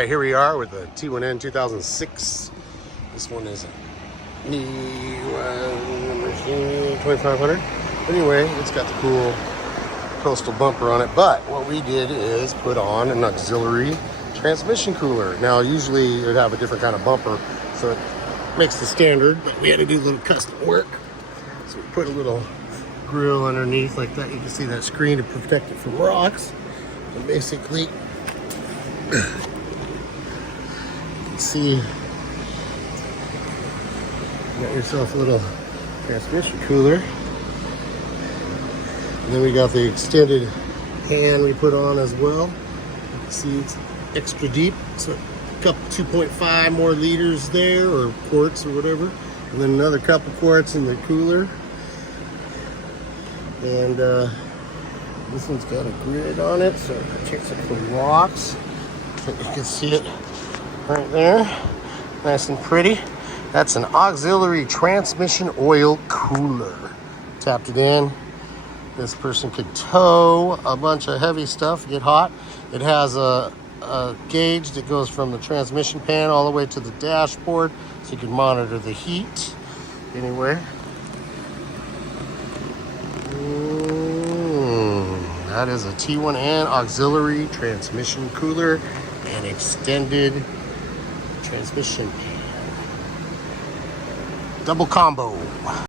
right, here we are with the T1N 2006. This one is T1 2500. Anyway, it's got the cool coastal bumper on it, but what we did is put on an auxiliary transmission cooler. Now, usually it would have a different kind of bumper, so it makes the standard, but we had to do a little custom work. So we put a little grill underneath like that. You can see that screen to protect it from rocks. And basically, you can see you got yourself a little transmission cooler. And then we got the extended pan we put on as well. You can see it's extra deep, so a couple 2.5 more liters there, or quarts or whatever. And then another couple quarts in the cooler. And this one's got a grid on it, so it protects it from rocks. You can see it right there, nice and pretty. That's an auxiliary transmission oil cooler. Tapped it in. This person could tow a bunch of heavy stuff, get hot. It has a gauge that goes from the transmission pan all the way to the dashboard, so you can monitor the heat. Anyway. That is a T1N auxiliary transmission cooler and extended transmission pan. Double combo.